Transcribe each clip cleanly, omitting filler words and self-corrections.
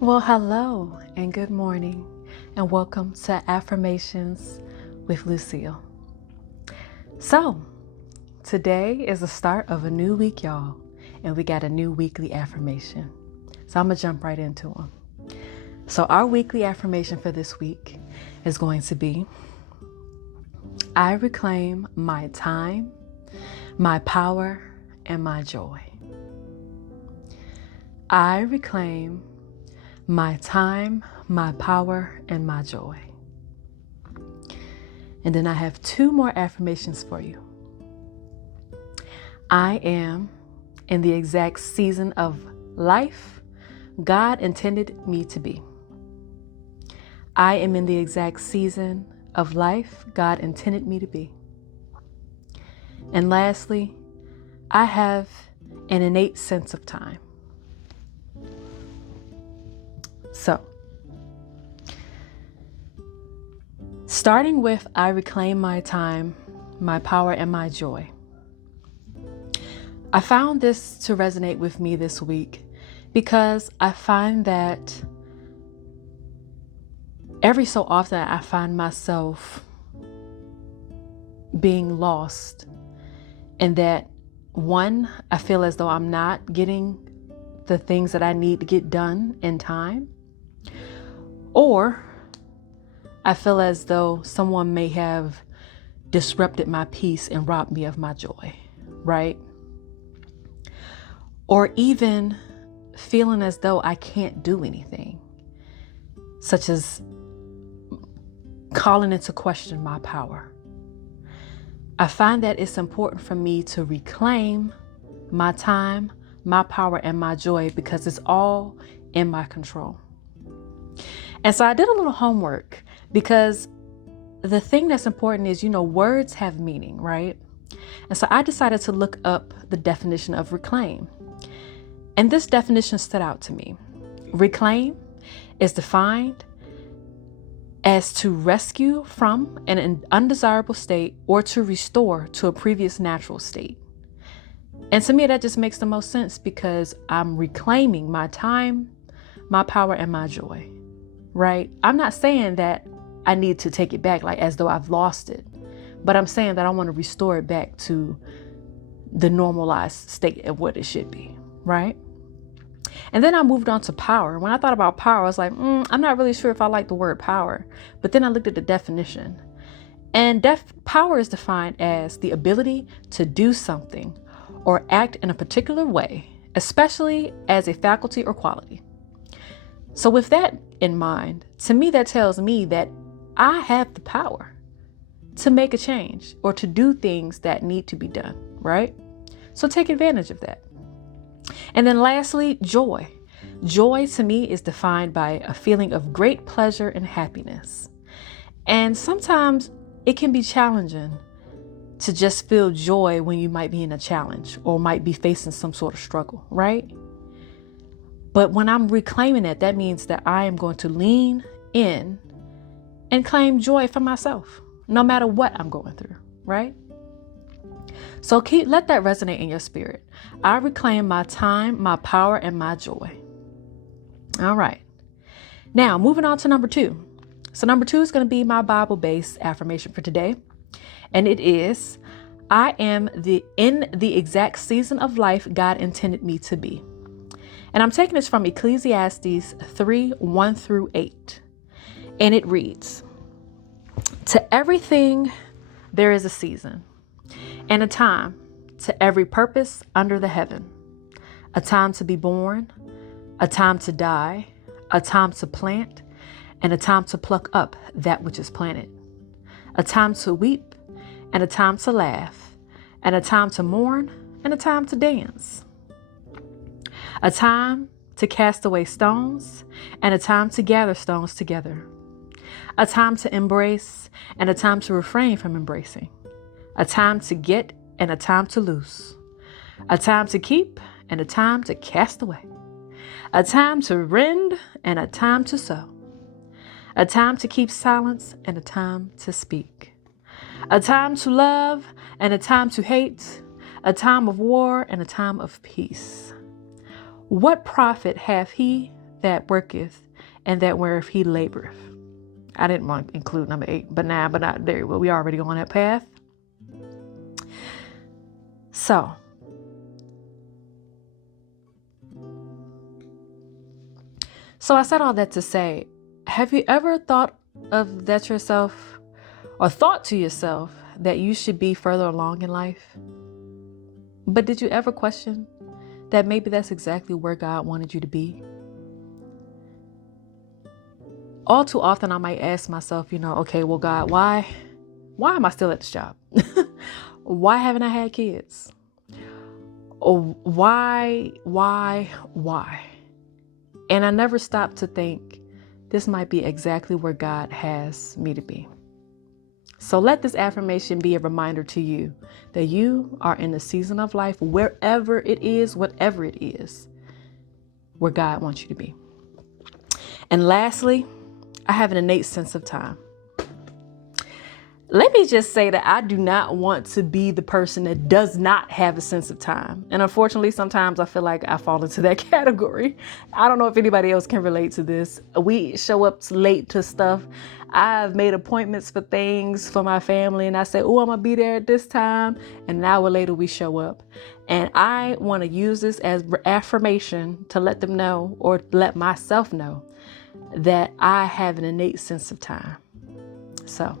Well, hello and good morning, and welcome to Affirmations with Lucille. So, today is the start of a new week, y'all, and we got a new weekly affirmation. So, I'm going to jump right into them. So, our weekly affirmation for this week is going to be I reclaim my time, my power, and my joy. I reclaim my time, my power, and my joy. And then I have two more affirmations for you. I am in the exact season of life God intended me to be. I am in the exact season of life God intended me to be. And lastly, I have an innate sense of time. So, starting with I reclaim my time, my power, and my joy. I found this to resonate with me this week because I find that every so often I find myself being lost, and that one, I feel as though I'm not getting the things that I need to get done in time, or I feel as though someone may have disrupted my peace and robbed me of my joy, right? Or even feeling as though I can't do anything, such as calling into question my power. I find that it's important for me to reclaim my time, my power, and my joy because it's all in my control. And so I did a little homework because the thing that's important is, words have meaning, right? And so I decided to look up the definition of reclaim. And this definition stood out to me. Reclaim is defined as to rescue from an undesirable state or to restore to a previous natural state. And to me, that just makes the most sense because I'm reclaiming my time, my power, and my joy, right? I'm not saying that I need to take it back like as though I've lost it, but I'm saying that I want to restore it back to the normalized state of what it should be, right? And then I moved on to power. When I thought about power, I was like, I'm not really sure if I like the word power. But then I looked at the definition. And power is defined as the ability to do something or act in a particular way, especially as a faculty or quality. So with that in mind, to me, that tells me that I have the power to make a change or to do things that need to be done, right? So take advantage of that. And then lastly, joy. Joy to me is defined by a feeling of great pleasure and happiness. And sometimes it can be challenging to just feel joy when you might be in a challenge or might be facing some sort of struggle, right? But when I'm reclaiming it, that means that I am going to lean in and claim joy for myself, no matter what I'm going through, right? So let that resonate in your spirit. I reclaim my time, my power, and my joy. All right. Now, moving on to number 2. So number 2 is going to be my Bible-based affirmation for today. And it is, I am in the exact season of life God intended me to be. And I'm taking this from Ecclesiastes 3:1-8. And it reads, to everything there is a season, and a time to every purpose under the heaven, a time to be born, a time to die, a time to plant, and a time to pluck up that which is planted, a time to weep, and a time to laugh, and a time to mourn, and a time to dance, a time to cast away stones, and a time to gather stones together, a time to embrace, and a time to refrain from embracing, a time to get and a time to loose, a time to keep and a time to cast away, a time to rend and a time to sow, a time to keep silence and a time to speak, a time to love and a time to hate, a time of war and a time of peace. What profit hath he that worketh and that whereof he laboreth. I didn't want to include number 8, but not there. Well, we already on that path. So I said all that to say, have you ever thought of that yourself, or thought to yourself that you should be further along in life? But did you ever question that maybe that's exactly where God wanted you to be? All too often I might ask myself, okay, well, God, why am I still at this job? Why haven't I had kids? Or why? And I never stopped to think this might be exactly where God has me to be. So let this affirmation be a reminder to you that you are in the season of life, wherever it is, whatever it is, where God wants you to be. And lastly, I have an innate sense of time. Let me just say that I do not want to be the person that does not have a sense of time. And unfortunately, sometimes I feel like I fall into that category. I don't know if anybody else can relate to this. We show up late to stuff. I've made appointments for things for my family and I say, oh, I'm going to be there at this time. And an hour later we show up. And I want to use this as affirmation to let them know, or let myself know, that I have an innate sense of time. So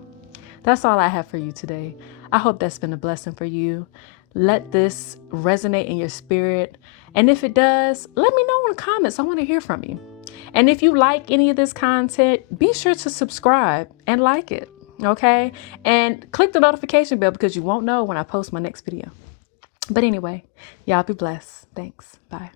that's all I have for you today. I hope that's been a blessing for you. Let this resonate in your spirit. And if it does, let me know in the comments. I want to hear from you. And if you like any of this content, be sure to subscribe and like it. Okay? And click the notification bell because you won't know when I post my next video. But anyway, y'all be blessed. Thanks. Bye.